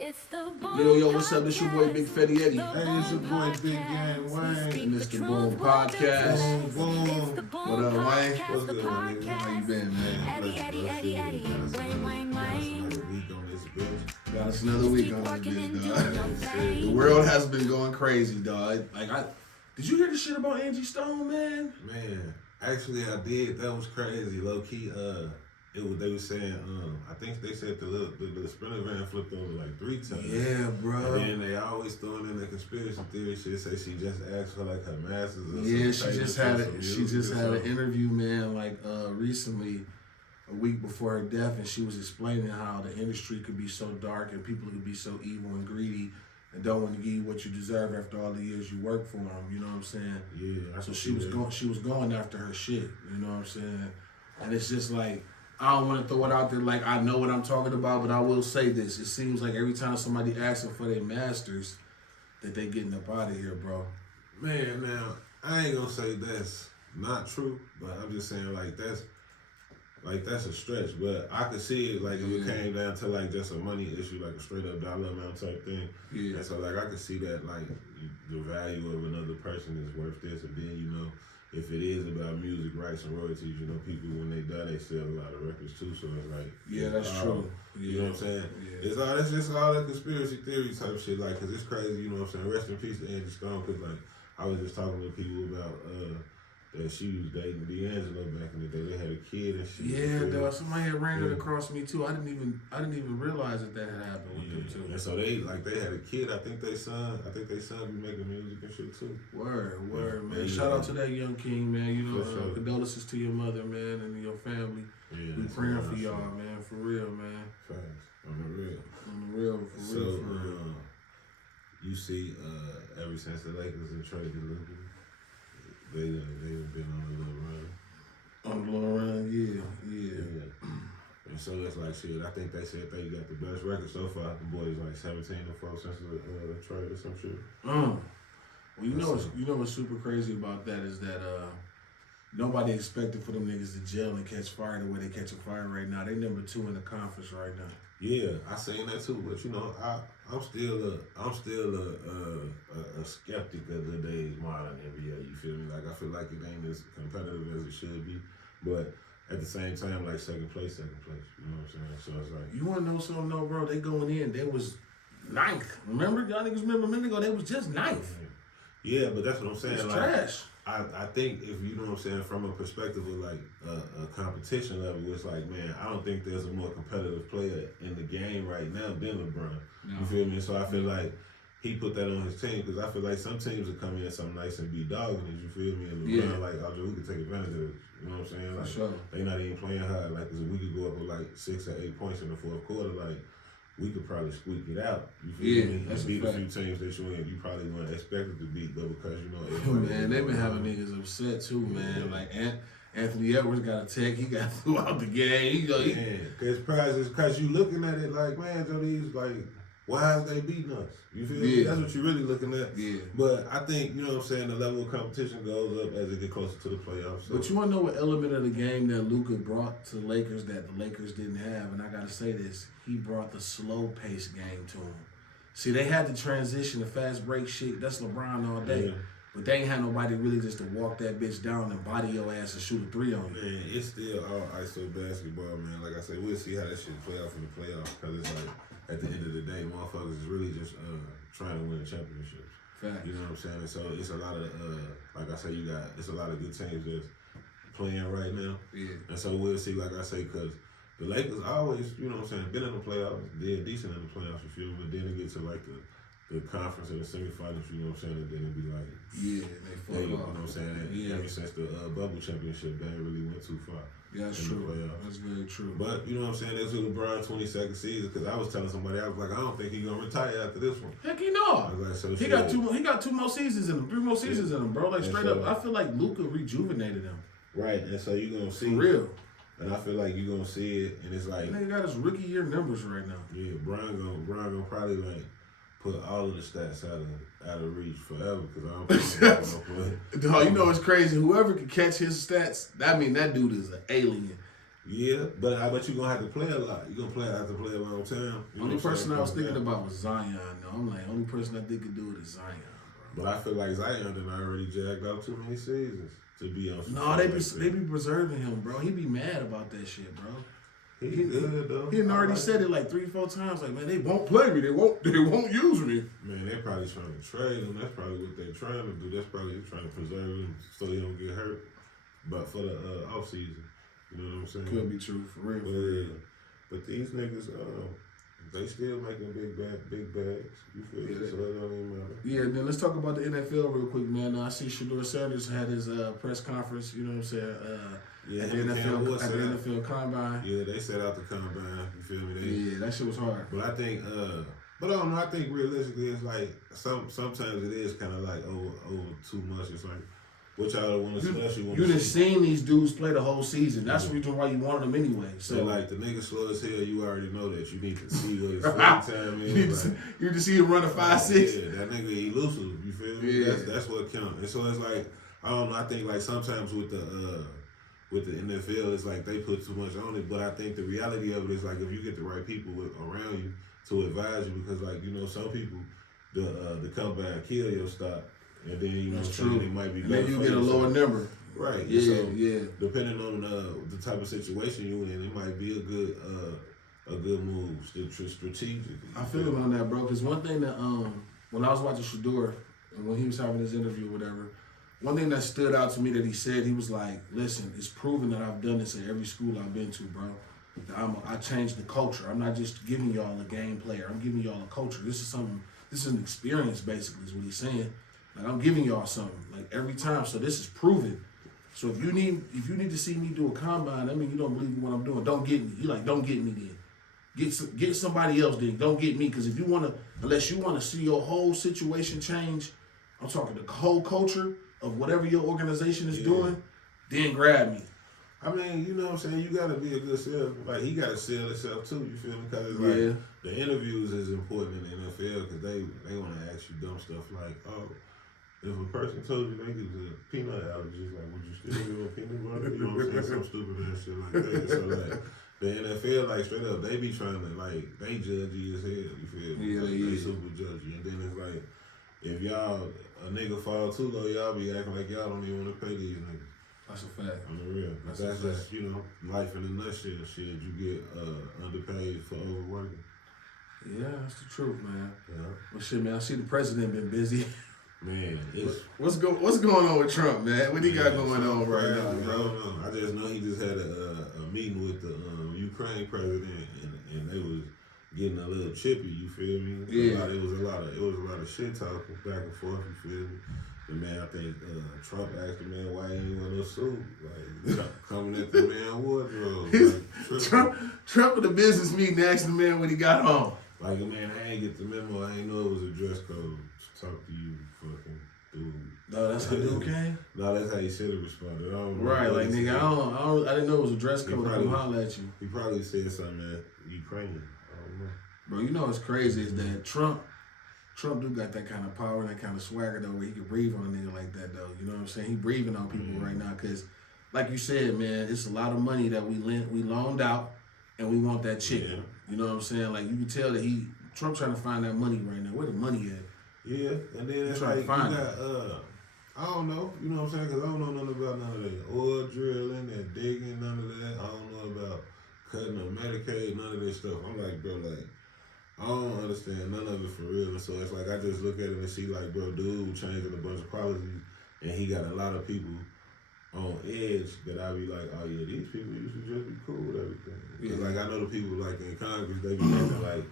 Yo, what's up? This your boy Big Fetty Eddie. Hey, it's your boy Big Gang Wayne. And it's the Boom Podcast. Boom, boom. What up, Wayne? What's good, nigga? How you been, man? Got us another week on this bitch, dog. The world has been going crazy, dog. Did you hear the shit about Angie Stone, man? Man, actually I did. That was crazy, low key. They were saying, I think they said the sprinter van flipped over like 3 times. Yeah, bro. And then they always throwing in the conspiracy theory shit. Say she just asked for like her masters. Or yeah, she just had an interview, man, recently, a week before her death, and she was explaining how the industry could be so dark and people could be so evil and greedy and don't want to give you what you deserve after all the years you work for them. You know what I'm saying? Yeah. So she was going after her shit. You know what I'm saying? And it's just like, I don't want to throw it out there like I know what I'm talking about, but I will say this. It seems like every time somebody asks them for their masters, that they getting up out of here, bro. Man, now, I ain't gonna say that's not true, but I'm just saying that's a stretch. But I could see it like if it came down to like just a money issue, like a straight up dollar amount type thing. Yeah. And so like I could see that like the value of another person is worth this, and then if it is about music rights and royalties, people when they die they sell a lot of records too. So it's like that's true. You know what I'm saying? Yeah. It's just all that conspiracy theory type shit. Like, cause it's crazy. You know what I'm saying? Rest in peace to Angie Stone. Cause like I was just talking to people about that she was dating D'Angelo back in the day. They had a kid and she. Yeah, dog. Somebody had ran it across me too. I didn't even realize that had happened with them too. And so they had a kid. I think they son be making music and shit too. Word, man. Shout out to that young king, man. Condolences to your mother, man, and your family. Yeah, we praying for y'all, man. For real, man. Facts. On the real. For real. You see, ever since the Lakers and traded Luka, they've been on a little run. On a little run, yeah. And so it's like shit. I think they said they got the best record so far. The boys like 17-4 since the trade or some shit. Well, you know what's super crazy about that is that nobody expected for them niggas to jail and catch fire the way they catching fire right now. They number 2 in the conference right now. Yeah, I seen that too. But I'm still a skeptic of the day's modern NBA. You feel me? Like I feel like it ain't as competitive as it should be, but at the same time, like second place. You know what I'm saying? So it's like, you wanna know something, though, bro? They going in. They was 9th. Remember, y'all niggas remember a minute ago? They was just 9th. Yeah, but that's what I'm saying. It's like, trash. I think if you know what I'm saying, from a perspective of like a competition level, it's like, man, I don't think there's a more competitive player in the game right now than LeBron. No. You feel me? So I feel like he put that on his team because I feel like some teams will come in something nice and be dogging it. You feel me? And LeBron, we can take advantage of it. You know what I'm saying? Like, sure. They not even playing hard. Like, cause if we could go up with like 6 or 8 points in the fourth quarter, like, we could probably squeak it out. You feel me? That's beat a few teams that you probably weren't expected to beat, though, because man, they've been having niggas upset too, man. Like Anthony Edwards got a tech, he got throughout the game. Because you looking at it like, man, these like, why is they beating us? You feel me? That's what you're really looking at. Yeah. But I think, you know what I'm saying, the level of competition goes up as it get closer to the playoffs. So. But you want to know what element of the game that Luka brought to the Lakers that the Lakers didn't have? And I got to say this. He brought the slow-paced game to them. See, they had the transition, the fast break shit. That's LeBron all day. Yeah. But they ain't had nobody really just to walk that bitch down and body your ass and shoot a 3 on you. Man, it's still all ISO basketball, man. Like I said, we'll see how that shit play out from the playoffs because it's like, at the end of the day, motherfuckers is really just trying to win championships. Fact. You know what I'm saying? And so it's a lot of, like I say, it's a lot of good teams that's playing right now. Yeah. And so we'll see, like I say, because the Lakers always, you know what I'm saying, been in the playoffs, they're decent in the playoffs, you feel me? But then it gets to like the conference and the semifinals, you know what I'm saying? And then it'd be like, they fall off. You know what I'm saying? Ever since the bubble championship, they ain't really went too far. Yeah, that's true. That's very true. But you know what I'm saying? That's LeBron's 22nd season. Because I was telling somebody, I was like, I don't think he's gonna retire after this one. Heck, he know. Like, so he got 2 more seasons in him, 3 more seasons in him, bro. Like straight up, I feel like Luka rejuvenated him. Right, and so you're gonna see for real. And I feel like you're gonna see it, and it's like he got his rookie year numbers right now. Yeah, Brian gonna probably like put all of the stats out of reach forever because I don't think Dog, you know it's crazy. Whoever can catch his stats, I mean that dude is an alien. Yeah, but I bet you're gonna have to play a lot. You're gonna have to play a long time. Only person I was thinking about was Zion. Though I'm like, only person I think could do it is Zion, bro. But I feel like Zion done already jacked out too many seasons to be on. No, they be preserving him, bro. He be mad about that shit, bro. He good though. He already said it like 3-4 times. Like, man, they won't play me. They won't use me. Man, they're probably trying to trade him. That's probably what they're trying to do. That's probably trying to preserve him so he don't get hurt. But for the off season, you know what I'm saying? Could be true for real. But these niggas, they still making big bags. You feel me? So it don't even matter. Yeah, then let's talk about the NFL real quick, man. I see Shedeur Sanders had his press conference. You know what I'm saying? At the NFL Combine. Yeah, they set out the Combine. You feel me? Yeah, that shit was hard. But I think, but I don't know. I think realistically, it's like sometimes it is kind of like over too much. It's like what y'all want to especially want. You done seen these dudes play the whole season. That's the reason why you wanted them anyway. So like the nigga slow as hell. You already know that you need to see what his time is. You need to see him run a 5'6". Yeah, that nigga elusive. You feel me? Yeah. That's what counts. And so it's like I don't know. I think like sometimes with the NFL, it's like they put too much on it. But I think the reality of it is like if you get the right people around you to advise you, because like you know some people the combine kill your stock, and then you know it might be. And then you get a lower number. Right. Yeah. So, yeah. Depending on the type of situation you in, it might be a good move strategically. I feel it on that, bro. Because one thing that when I was watching Shedeur and when he was having his interview or whatever. One thing that stood out to me that he said, he was like, listen, it's proven that I've done this at every school I've been to, bro. I changed the culture. I'm not just giving y'all a game player. I'm giving y'all a culture. This is an experience, basically, is what he's saying. Like, I'm giving y'all something, like, every time. So this is proven. So if you need to see me do a combine, I mean, you don't believe in what I'm doing, don't get me. You like, don't get me then. Get somebody else then. Don't get me, because unless you want to see your whole situation change, I'm talking the whole culture of whatever your organization is doing, then grab me. I mean, you know what I'm saying? You got to be a good seller. Like, he got to sell himself too, you feel me? Because it's like, the interviews is important in the NFL because they want to ask you dumb stuff like, oh, if a person told you they get a peanut allergy, like, would you still give a peanut butter? You know what I'm saying? Some stupid ass shit like that. So, like, the NFL, like, straight up, they be trying to, like, they judgy as hell, you feel me? They super judgy. And then it's like, if a nigga fall too low, y'all be acting like y'all don't even want to pay these niggas. That's a fact. On the real. That's just, you know, life in a nutshell. Shit, you get underpaid for overworking. Yeah, that's the truth, man. Yeah. Well, shit, man, I see the president been busy. Man, what's going on with Trump, man? What he got going on right now, bro? I don't know. I just know he just had a meeting with the Ukraine president, and they was getting a little chippy. You feel me? Yeah. It was a lot of shit talking back and forth. You feel me? But man, I think Trump asked the man why he ain't wear no suit. Like coming at the man wardrobe. Like, Trump at the business meeting asked the man when he got home. Like, man, I ain't get the memo. I ain't know it was a dress code. Talk to you, fucking dude. No, that's how dude came? No, that's how he should have responded. Right, like, nigga, I didn't know it was a dress code to come holler at you. He probably said something at Ukrainian. I don't know. Bro, you know what's crazy is that Trump do got that kind of power and that kind of swagger, though, where he can breathe on a nigga like that, though. You know what I'm saying? He breathing on people right now because, like you said, man, it's a lot of money that we loaned out, and we want that chicken. Yeah. You know what I'm saying? Like, you can tell that Trump trying to find that money right now. Where the money at? Yeah, and then it's like you got, I don't know, you know what I'm saying? Because I don't know nothing about none of that oil drilling and digging, none of that. I don't know about cutting up Medicaid, none of this stuff. I'm like, bro, like, I don't understand none of it for real. And so it's like I just look at it and see, like, bro, dude changing a bunch of policies, and he got a lot of people on edge that I be like, oh yeah, these people used to just be cool with everything. Because like I know the people like in Congress, they be acting like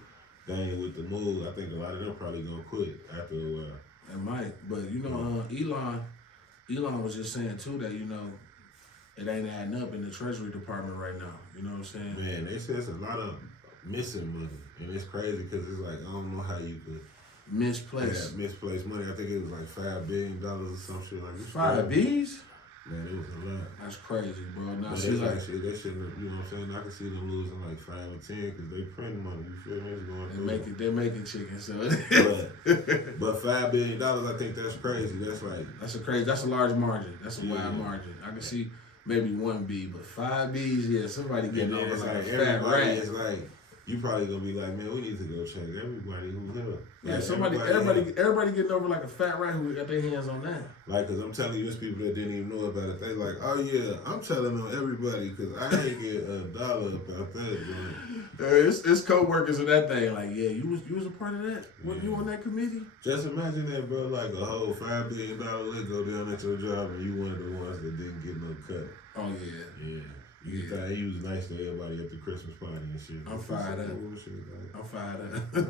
they ain't with the move. I think a lot of them probably gonna quit after a while. It might, but you know, Elon was just saying too that it ain't adding up in the Treasury Department right now. You know what I'm saying? Man, they say it's a lot of missing money, and it's crazy because it's like I don't know how you could misplaced money. I think it was like $5 billion or some shit like this. 5 B's? Man, it was a lot. That's crazy, bro. Now, but see, like shit, they shouldn't. You know what I'm saying? I can see them losing like 5 or 10 because they print money. You feel me? It's going they're making chicken. So, but $5 billion, I think that's crazy. That's like that's a large margin. That's a wide margin. I can see maybe 1 B, but 5 Bs, yeah, somebody getting over like a fat everybody rat. is like, you probably gonna be like, man, we need to go check everybody who's here. Yeah, Like, everybody getting over like a fat rat who got their hands on that. Like, cause I'm telling you, there's people that didn't even know about it. They like, oh yeah, I'm telling on everybody, cause I ain't get $1 about that. It's co-workers in that thing. Like, yeah, you was a part of that. What you on that committee? Just imagine that, bro. Like a whole $5 billion lick go down at your job, and you one of the ones that didn't get no cut. Oh yeah, yeah. You thought he was nice to everybody at the Christmas party and shit. I'm fired up. I'm fired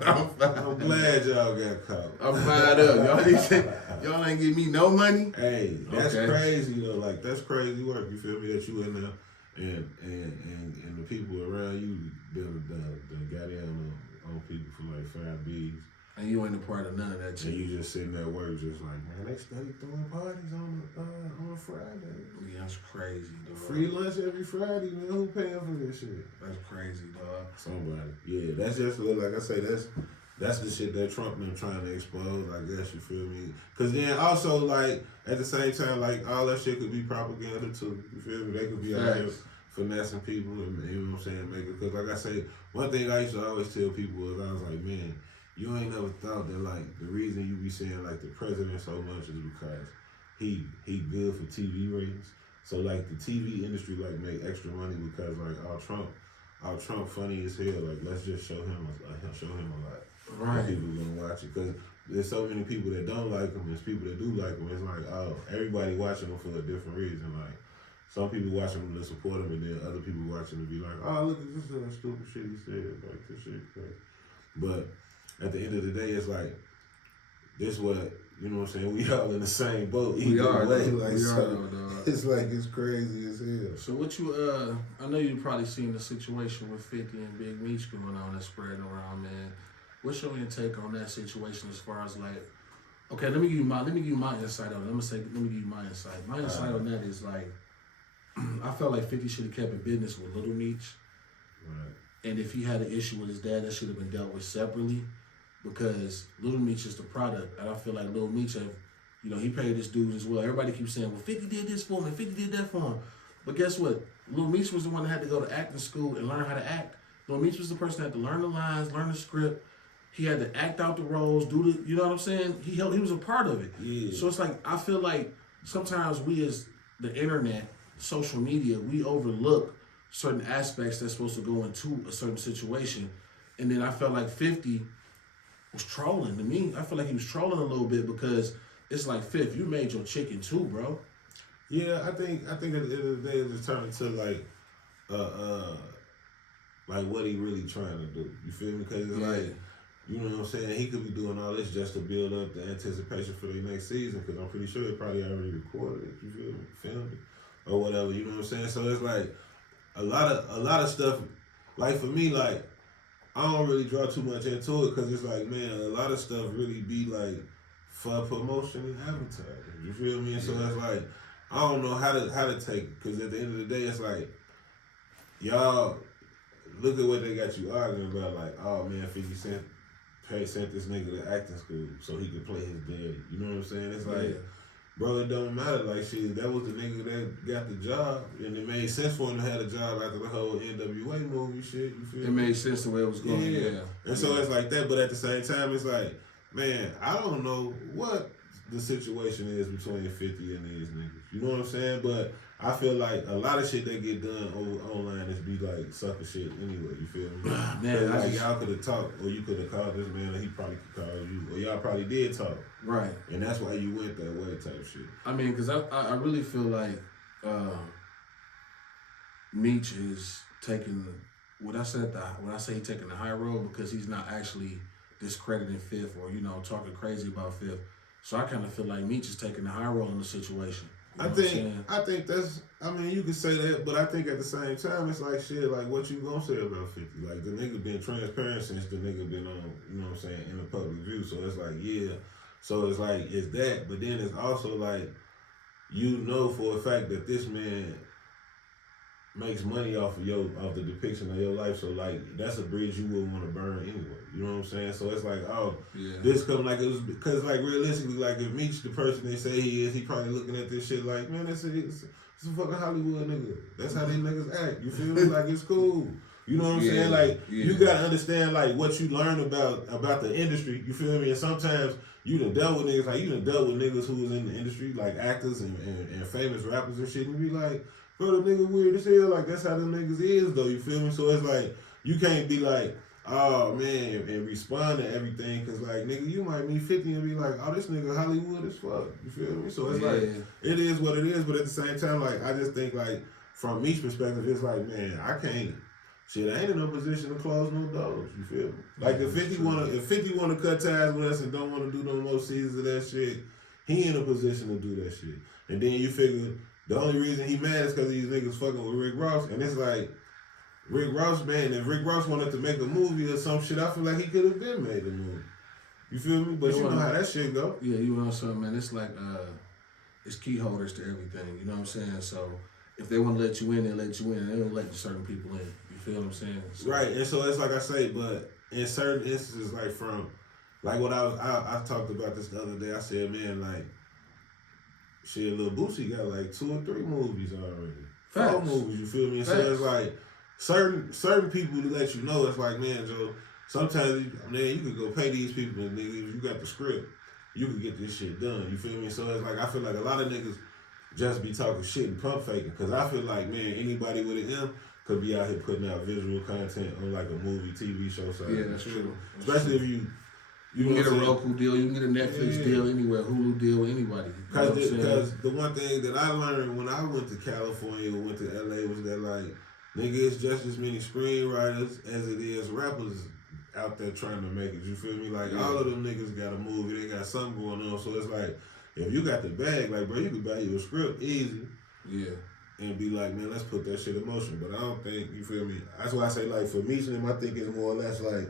up. I'm glad y'all got caught. I'm fired up. Y'all ain't give me no money. Hey, that's crazy though. Like that's crazy work. You feel me? That you in there and the people around you done got in on people for like 5 Bs. And you ain't a part of none of that shit. And you just sitting at work just like, man, they study throwing parties on a Friday. Yeah, that's crazy, dog. Free lunch every Friday, man. Who paying for this shit? That's crazy, dog. Somebody. Yeah, that's just, like I say, that's the shit that Trump been trying to expose, I guess, you feel me? Because then also, like, at the same time, like, all that shit could be propaganda too. You feel me? They could be out here finessing people and, you know what I'm saying, make it. Because, like I say, one thing I used to always tell people was, I was like, man, you ain't never thought that, like, the reason you be saying, like, the president so much is because he good for TV ratings. So, like, the TV industry, like, make extra money because, like, our Trump funny as hell. Like, let's just show him a lot. Right. People gonna watch it. Because there's so many people that don't like him. There's people that do like him. It's like, oh, everybody watching him for a different reason. Like, some people watching him to support him, and then other people watching to be like, oh, look at this stupid shit he said. Like, this shit crazy. But at the end of the day, it's like, this what, you know what I'm saying, we all in the same boat. We are, way. Like, so it's like, it's crazy as hell. So what you, I know you probably seen the situation with 50 and Big Meech going on that's spreading around, man. What's your intake on that situation as far as like, okay, let me give you my insight on it. Let me give you my insight. My insight on that is like, I felt like 50 should have kept a business with Little Meech. Right. And if he had an issue with his dad, that should have been dealt with separately, because Little Meech is the product, and I feel like Little Meech, he paid his dues as well. Everybody keeps saying, well, 50 did this for him, and 50 did that for him. But guess what? Little Meech was the one that had to go to acting school and learn how to act. Little Meech was the person that had to learn the lines, learn the script. He had to act out the roles, you know what I'm saying? He was a part of it. Yeah. So it's like, I feel like sometimes we as the internet, social media, we overlook certain aspects that's supposed to go into a certain situation. And then I felt like 50 was trolling to me. I feel like he was trolling a little bit, because it's like, Fifth, you made your chicken too, bro. Yeah, I think at the end of the day, it just turned into like what he really trying to do. You feel me? Because it's like, you know what I'm saying, he could be doing all this just to build up the anticipation for the next season, because I'm pretty sure they probably already recorded it, you feel me, filmed it, or whatever, you know what I'm saying? So it's like, a lot of stuff, like for me, like, I don't really draw too much into it, because it's like, man, a lot of stuff really be like for promotion and advertising, you feel me? And so it's like, I don't know how to take it, because at the end of the day, it's like, y'all, look at what they got you arguing about, like, oh man, 50 Cent sent this nigga to acting school so he could play his daddy. You know what I'm saying? It's like, bro, it don't matter. Like, shit, that was the nigga that got the job, and it made sense for him to have a job after the whole NWA movie shit. You feel me? It made sense the way it was going. Yeah. And so it's like that, but at the same time, it's like, man, I don't know what the situation is between 50 and these niggas. You know what I'm saying? But I feel like a lot of shit that get done online is be like sucker shit anyway. You feel me? Man, like, y'all could have talked, or you could have called this man, and he probably could call you, or y'all probably did talk. Right. And that's why you went that way type shit. I mean, because I really feel like Meech is taking when I say he's taking the high road, because he's not actually discrediting Fifth or talking crazy about Fifth. So I kind of feel like Meech is taking the high road in the situation. I think that's, I mean, you could say that, but I think at the same time, it's like, shit, like, what you gonna say about 50? Like, the nigga been transparent since the nigga been on, you know what I'm saying, in the public view. So it's like, yeah. So it's like, it's that, but then it's also like, you know for a fact that this man makes money off of the depiction of your life. So like that's a bridge you wouldn't want to burn anyway. You know what I'm saying? So it's like, oh, this come like it was because like realistically, like if Meech the person they say he is, he probably looking at this shit like, man, it's a fucking Hollywood nigga. That's how these niggas act. You feel me? Like it's cool. You know what I'm saying? Like you gotta understand like what you learn about the industry. You feel me? And sometimes you done dealt with niggas, like you done dealt with niggas who was in the industry, like actors and famous rappers and shit, and you be like, bro, the nigga weird as hell. Like that's how them niggas is though. You feel me? So it's like you can't be like, oh man, and respond to everything, cause like nigga, you might meet 50 and be like, oh this nigga Hollywood as fuck. You feel me? So it's like it is what it is, but at the same time, like I just think like from each perspective, it's like, man, I can't. Shit, I ain't in no position to close no doors. You feel me? Like if 50 wanna cut ties with us and don't wanna do no more seasons of that shit, he in a position to do that shit. And then you figure the only reason he mad is because these niggas fucking with Rick Ross, and it's like Rick Ross, man. If Rick Ross wanted to make a movie or some shit, I feel like he could have been made a movie. You feel me? But you know how that shit go. Yeah, you know something, man. It's like it's key holders to everything. You know what I'm saying? So if they want to let you in, they let you in. They don't let certain people in. You feel what I'm saying? So, right, and so it's like I say, but in certain instances, like from, like what I talked about this the other day. I said, man, like, shit, Lil Boosie got like 2 or 3 movies already. Facts. 4 movies. You feel me? And so it's like certain people to let you know. It's like, man, Joe. Sometimes, man, you could go pay these people, and nigga, if you got the script, you could get this shit done. You feel me? So it's like I feel like a lot of niggas just be talking shit and pump faking, because I feel like, man, anybody with an M could be out here putting out visual content on like a movie, TV show. So yeah, that's true. Especially if you can get a Roku deal, you can get a Netflix deal anywhere, Hulu deal, anybody. Because the one thing that I learned when I went to California or went to LA was that like, nigga, it's just as many screenwriters as it is rappers out there trying to make it. You feel me? Like all of them niggas got a movie, they got something going on. So it's like, if you got the bag, like bro, you can buy you a script easy. Yeah. And be like, man, let's put that shit in motion. But I don't think, you feel me? That's why I say, like, for me, I think it's more or less like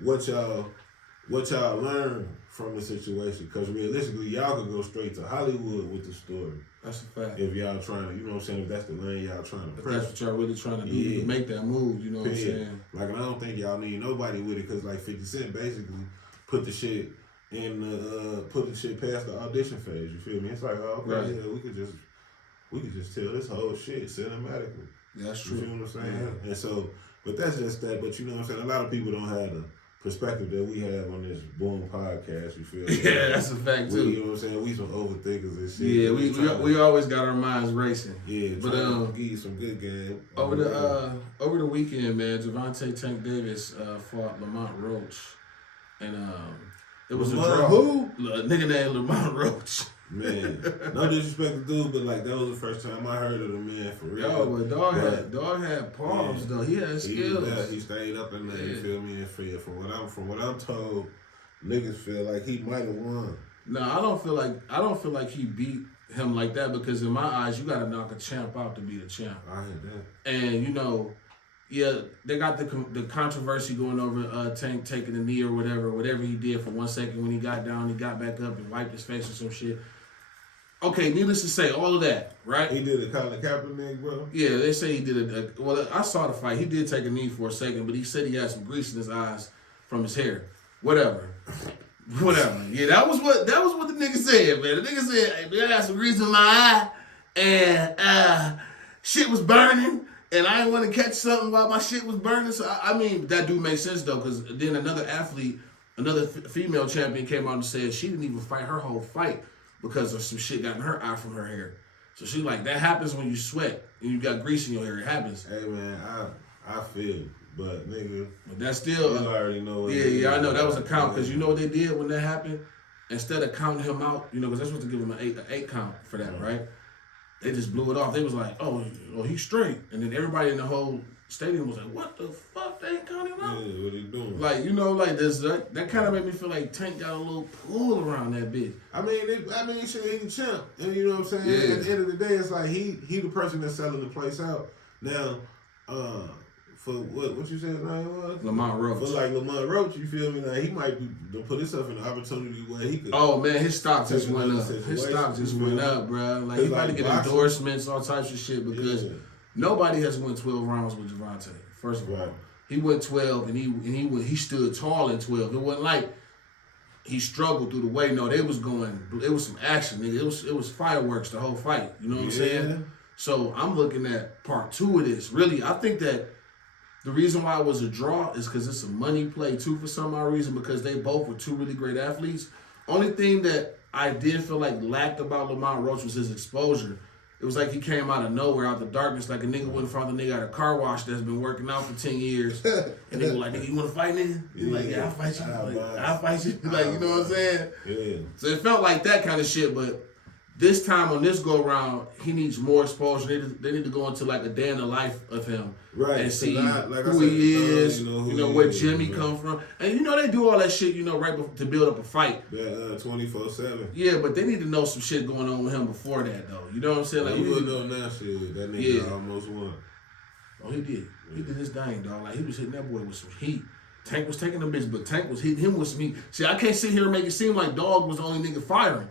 what y'all learn from the situation. Because realistically, y'all could go straight to Hollywood with the story. That's a fact. If y'all trying to, you know what I'm saying? If that's the lane y'all trying to press. That's what y'all really trying to do. You can make that move, you know what I'm saying? Like, I don't think y'all need nobody with it, because like 50 Cent basically put the shit past the audition phase. You feel me? It's like, oh, okay, yeah, we could just tell this whole shit cinematically. Yeah, that's true. You feel what I'm saying? Yeah. And so, but that's just that. But you know what I'm saying? A lot of people don't have the perspective that we have on this Boom podcast. You feel me? Yeah, that's a fact too. You know what I'm saying? We some overthinkers and shit. Yeah, we always got our minds racing. Yeah, but give you some good game. Over the weekend, man, Gervonta Tank Davis fought Lamont Roach, and it was a draw. Who? A nigga named Lamont Roach. Man, no disrespect to dude, but like that was the first time I heard of the man for real. Yo, but dog had palms though. He had skills. He stayed up in there. You feel me? And from what I'm told, niggas feel like he might have won. No, I don't feel like he beat him like that, because in my eyes, you got to knock a champ out to be the champ. I heard that. And you know, yeah, they got the controversy going over Tank taking a knee or whatever he did for 1 second. When he got down, he got back up and wiped his face or some shit. Okay, needless to say, all of that, right? He did a Colin Kaepernick, bro. Yeah, they say he did well, I saw the fight. He did take a knee for a second, but he said he had some grease in his eyes from his hair. Whatever. Yeah, that was what the nigga said, man. The nigga said, hey, I got some grease in my eye, and shit was burning, and I didn't want to catch something while my shit was burning. So I mean, that do make sense though, because then another athlete, another female champion came out and said she didn't even fight her whole fight because of some shit got in her eye from her hair. So she like, that happens when you sweat and you got grease in your hair. It happens. Hey man, I feel, but nigga, but that's still. You already know. Yeah, I know that was a count, because you know what they did when that happened. Instead of counting him out, you know, because they're supposed to give him an 8 count for that, right? They just blew it off. They was like, oh, he's straight, and then everybody in the whole stadium was like, what the fuck? They ain't counting him out. Yeah, what he doing? Like, you know, like this. That kind of made me feel like Tank got a little pull around that bitch. I mean, shit, he's a champ, and you know what I'm saying. Yeah. At the end of the day, it's like he the person that's selling the place out. Now, for what you said his name was? Lamont Roach. For like Lamont Roach, you feel me? Now he might be put himself in an opportunity where he could. Oh man, his stock just went up. His stock just went up, bro. Like he about to get endorsements, all types of shit, because Nobody has won 12 rounds with Javante. First of all, he went 12 and he stood tall in 12. It wasn't like he struggled through the way. No, it was some action, nigga. It was fireworks the whole fight. You know what I'm saying? So I'm looking at part 2 of this. Really, I think that the reason why it was a draw is because it's a money play too for some odd reason, because they both were 2 really great athletes. Only thing that I did feel like lacked about Lamont Roach was his exposure. It was like he came out of nowhere, out the darkness, like a nigga wouldn't find the nigga at a car wash that's been working out for 10 years. And they were like, nigga, you want to fight, nigga? He's like, yeah, I'll fight you. I'll fight you. Like, you know what I'm saying? Yeah. So it felt like that kind of shit, but this time on this go-around, he needs more exposure. They need to go into like a day in the life of him. Right. And see who he is, where Jimmy come from. And they do all that shit, right to build up a fight. Yeah, 24/7. Yeah, but they need to know some shit going on with him before that, though. You know what I'm saying? Like, you wouldn't know now shit. That nigga almost won. Oh, he did. Yeah. He did his thing, dog. Like, he was hitting that boy with some heat. Tank was taking the bitch, but Tank was hitting him with some heat. See, I can't sit here and make it seem like Dog was the only nigga firing.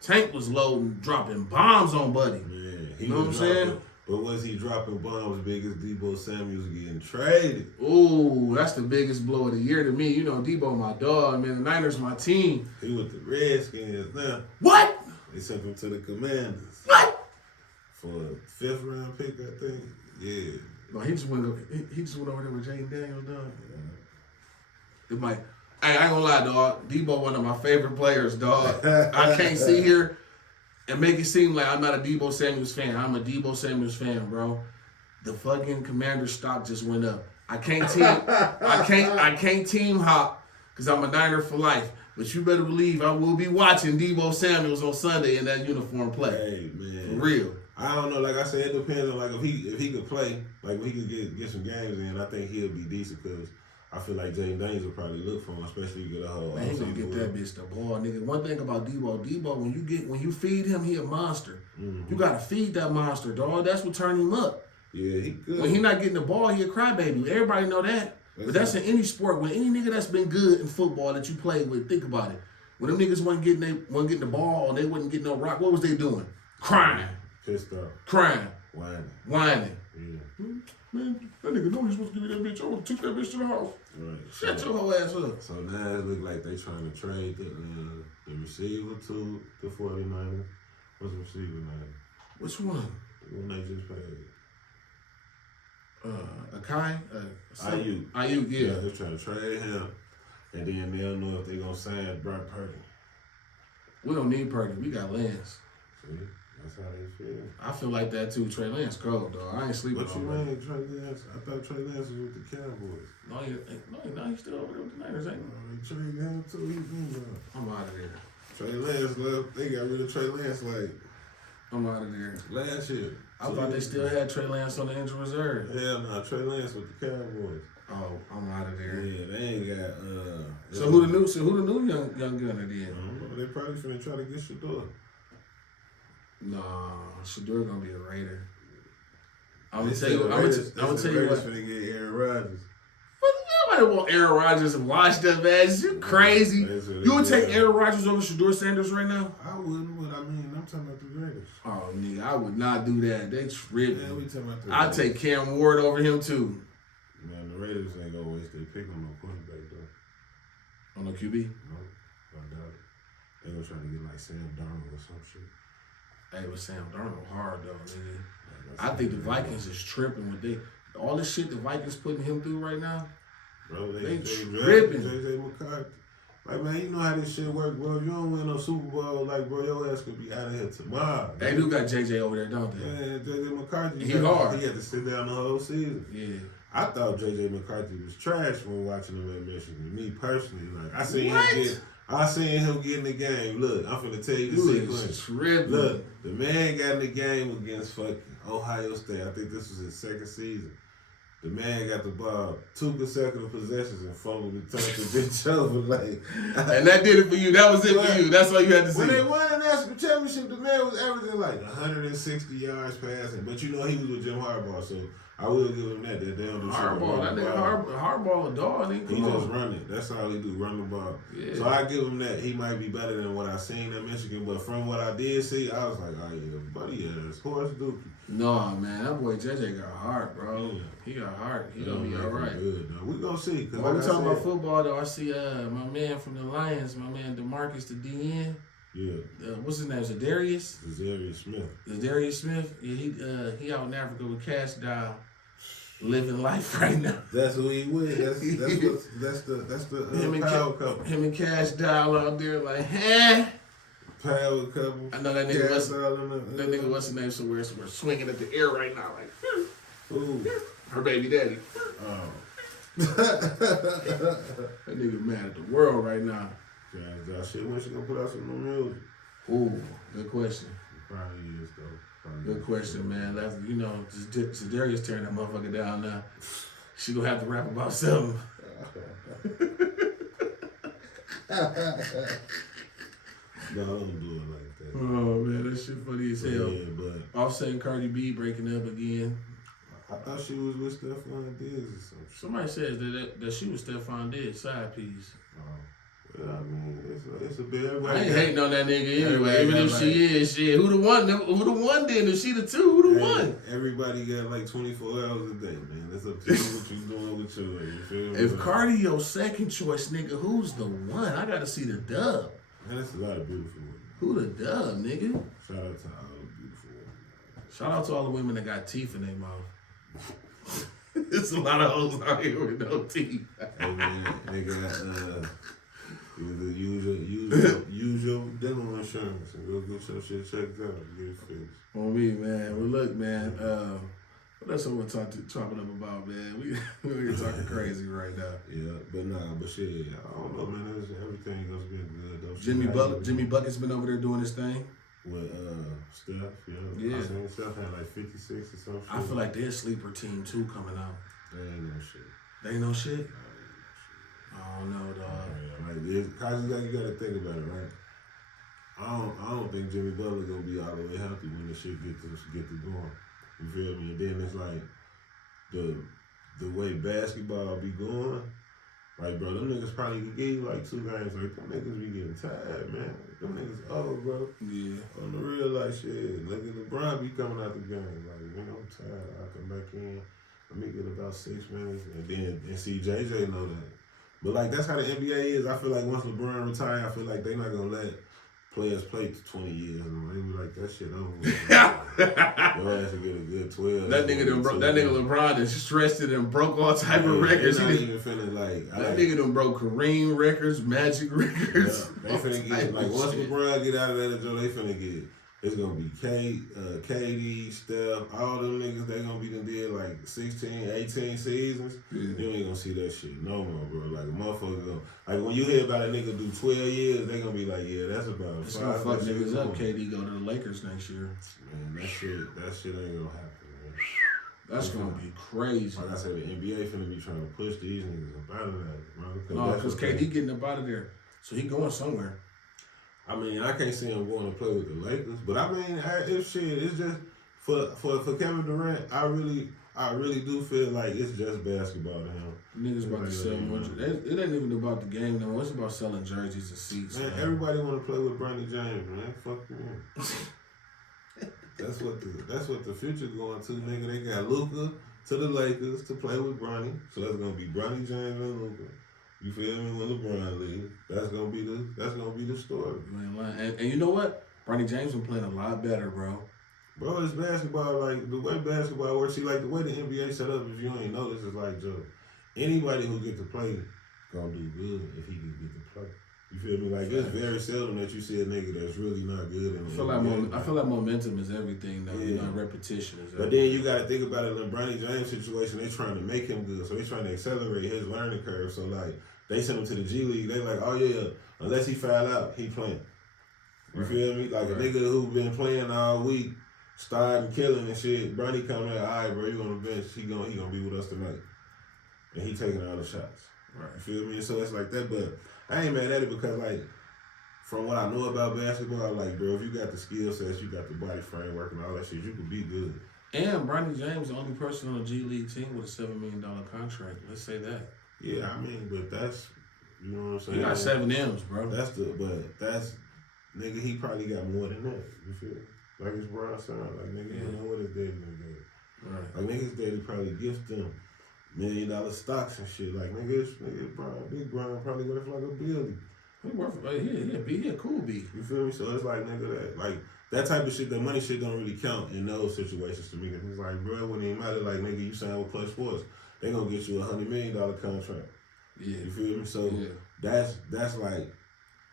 Tank was loading, dropping bombs on Buddy. Man, you know what I'm saying? But was he dropping bombs big as Debo Samuel's getting traded? Ooh, that's the biggest blow of the year to me. Debo my dog, man. The Niners my team. He with the Redskins now. What? They sent him to the Commanders. What? For a 5th round pick, I think. Yeah. No, he just went over there with Jaden Daniels, dog. Yeah. It might. Hey, I ain't gonna lie, dog. Debo, one of my favorite players, dog. I can't sit here and make it seem like I'm not a Debo Samuels fan. I'm a Debo Samuels fan, bro. The fucking Commander stock just went up. I can't team hop because I'm a Niner for life. But you better believe I will be watching Debo Samuels on Sunday in that uniform play. Hey, man. For real. I don't know. Like I said, it depends on if he could play, like if he could get some games in. I think he'll be decent because I feel like Jaden Daniels will probably look for him, especially if you get a whole. Man, he gonna get that bitch the ball, nigga. One thing about Debo, when you feed him, he a monster. Mm-hmm. You gotta feed that monster, dog. That's what turn him up. Yeah, he good. When he not getting the ball, he a crybaby. Everybody know that. But that's in any sport. When any nigga that's been good in football that you played with, think about it. When them niggas wasn't getting the ball and they wasn't getting no rock, what was they doing? Crying. Pissed off. Crying. Whining. Yeah. Man, that nigga know he's supposed to give me that bitch. I would have took that bitch to the house. Right. Shut your whole ass up. So now it look like they trying to trade the receiver to the 49ers. What's the receiver name? Which one? The one they just paid. Akai? Ayuk. Yeah. They're trying to trade him. And then they'll know if they're going to sign Brock Purdy. We don't need Purdy. We got Lance. See? That's how they feel. I feel like that too. Trey Lance cold, dog. I ain't sleeping. What you mean, Trey Lance? I thought Trey Lance was with the Cowboys. No, he's still over there with the Niners, ain't he? Trey Lance too. He's been I'm out of there. Trey Lance left. They got rid of Trey Lance I'm out of there. Last year. I thought they still had Trey Lance on the injury reserve. Hell no, Trey Lance with the Cowboys. Oh, I'm out of there. Yeah, they ain't got. So who the new young gunner did? They probably finna try to get Shador. Nah, Shador gonna be a Raider. I'm gonna tell you what. Finna get Aaron Rodgers. Nobody want Aaron Rodgers and watch that, man. You crazy? You would take Aaron Rodgers over Shador Sanders right now? I wouldn't, but I'm talking about the Raiders. Oh, nigga, I would not do that. They tripping. Yeah, we talking about the I'd take Cam Ward over him too. Man, the Raiders ain't gonna waste their pick on no quarterback though. On no QB? No, I doubt it. They gonna try to get like Sam Darnold or some shit. Hey, with Sam Darnold hard though, nigga. I think the Vikings is tripping with all this shit the Vikings putting him through right now. Bro, they tripping. J.J. McCarthy. Like, man, you know how this shit work, bro. If you don't win no Super Bowl, like, bro, your ass could be out of here tomorrow. They do got J.J. over there, don't they? Man, J.J. McCarthy. He hard. He had to sit down the whole season. Yeah. I thought J.J. McCarthy was trash when watching him at Michigan. Me personally, like, I seen him get in the game. Look, I'm finna tell you the sequence. Look, the man got in the game against fucking Ohio State. I think this was his second season. The man got the ball 2 consecutive possessions and fumbled and turned the bitch over. Like, and that did it for you. That was it for you. That's all you had to see. When they won the national championship, the man was averaging like 160 yards passing. But you know he was with Jim Harbaugh, so I will give him that. That they don't do shit. Hardball, that nigga Hardball a dog, nigga. He just run it. That's all he do, run the ball. Yeah. So I give him that. He might be better than what I seen at Michigan, but from what I did see, I was like, oh yeah, buddy, is horse dookie. No, man, that boy JJ got heart, bro. Yeah. He got heart. He gonna be all right. Good, we gonna see. While we talking about football, though, I see my man from the Lions, my man DeMarcus, the DN. Yeah. What's his name? Zadarius? Zadarius Smith. Zadarius Smith. Yeah, he out in Africa with Cash Doll, living life right now. That's who he with. That's the power couple. Him and Cash Doll out there like, hey. Power couple. I know that nigga what's his name somewhere swinging at the air right now like. Ooh. Her baby daddy. Oh. That nigga mad at the world right now. Yeah, shit, when she gonna put out some new music? Ooh, good question. Probably is, though. Good question, man. That's, you know, Zadarius tearing that motherfucker down now. She gonna have to rap about something. No, I don't do it like that. Oh, man, that shit funny as hell. Yeah, but Offset and Cardi B breaking up again. I thought she was with Stephon Diggs or something. Somebody says that she was Stephon Diggs' side piece. Well, I mean, it's a bit. I ain't hating on that nigga anyway. Even if she is, shit. Who the one then? If she the two, who the one? Everybody got like 24 hours a day, man. That's up to you what you doing with your life. You feel me? If Cardi your second choice, nigga, who's the one? I gotta see the dub. Man, that's a lot of beautiful women. Who the dub, nigga? Shout out to all the beautiful women. Shout out to all the women that got teeth in their mouth. There's a lot of hoes out here with no teeth. Hey man, they got use your dental insurance and go get your shit checked out and get it fixed. On me, man. Well, look, man. What else I want to chopping up about, man? We're talking crazy right now. Yeah, but shit, I don't know, man. Everything has been good though. Jimmy Bucket's been over there doing his thing. With Steph, yeah. I seen Steph had like 56 or something. I feel like they're a sleeper team too coming out. They ain't no shit. They ain't no shit? I don't know, dog. Cause you gotta think about it, right? I don't think Jimmy Butler gonna be all the way healthy when the shit get to going. You feel me? And then it's like the way basketball be going. Like, bro, them niggas probably could give you like 2 games. Like, them niggas be getting tired, man. Them niggas old, bro. Yeah. On the real, like, shit. Look at LeBron be coming out the game. Like, man, I'm tired. I'll come back in. Let me get about 6 minutes. And see JJ know that. But, like, that's how the NBA is. I feel like once LeBron retire, I feel like they not going to let players play for 20 years. And they be like, that shit over. Your ass will get a good 12. That nigga LeBron is stressed and broke all type of records. Not even finna like that nigga done broke Kareem records, Magic records. Yeah, they finna get like once LeBron get out of that joint, they finna get. It's gonna be KD, Steph, all them niggas. They gonna be done did like 16, 18 seasons. Yeah. You ain't gonna see that shit no more, bro. Like a motherfucker gonna like when you hear about a nigga do 12 years, they gonna be like, yeah, that's about. It's gonna fuck niggas up. KD go to the Lakers next year. Man, that shit ain't gonna happen, man. That's gonna be crazy. Like I said, the NBA finna be trying to push these niggas up out of that, bro. No, because KD getting up out of there, so he going somewhere. I mean, I can't see him going to play with the Lakers, but I mean, it's just for Kevin Durant. I really do feel like it's just basketball to him. Niggas about to sell more. It ain't even about the game no more. It's about selling jerseys and seats. Man, everybody want to play with Bronny James, man. Fuck you. That's what the future going to, nigga. They got Luka to the Lakers to play with Bronny, so that's gonna be Bronny James and Luka. You feel me? When LeBron leaves, that's gonna be the story. Man, and you know what? Bronny James been playing a lot better, bro. Bro, it's basketball. Like the way basketball works. See, like the way the NBA set up. If you ain't know, this is like Joe. Anybody who get to play gonna do good if he can get to play. You feel me? Like it's very seldom that you see a nigga that's really not good. I feel like momentum is everything, though. Yeah. You know, repetition is everything. But then you got to think about it in the Bronny James situation. They trying to make him good, so they trying to accelerate his learning curve. So like. They sent him to the G League. They like, oh yeah, unless he foul out, he playing. You feel me? Like a nigga who been playing all week, starting killing and shit. Bronny coming in, all right, bro, you on the bench. He gonna be with us tonight, and he taking all the shots. Right. You feel me? So it's like that. But I ain't mad at it because like, from what I know about basketball, like bro, if you got the skill sets, you got the body framework and all that shit, you could be good. And Bronny James, the only person on the G League team with a $7 million contract. Let's say that. Yeah, I mean, but that's, you know what I'm saying? He got 7 M's, bro. Nigga, he probably got more than that. You feel me? Like his Bron son, like nigga, you know what his daddy nigga. Right. Like nigga's daddy probably gift them $1 million stocks and shit. Like nigga Bron, Big Bron probably worth like $1 billion. He a cool B. You feel me? So it's like nigga that type of shit, that money shit don't really count in those situations to me. Cause it's like, bro, it wouldn't even matter. Like nigga, you sign with Clutch Sports, they gonna get you $100 million contract. Yeah. You feel me? So that's like,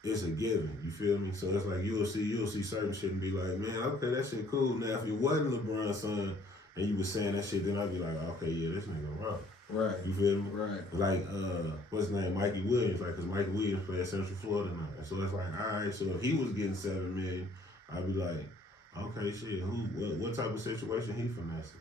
it's a given. You feel me? So it's like you'll see certain shit and be like, man, okay, that shit cool. Now if it wasn't LeBron's son and you was saying that shit, then I'd be like, okay, yeah, this nigga wrong. Right. You feel me? Right. Like, what's his name? Mikey Williams. Like, cause Mikey Williams played at Central Florida now. And so it's like, all right, so if he was getting $7 million, I'd be like, okay, shit, what type of situation he finessing?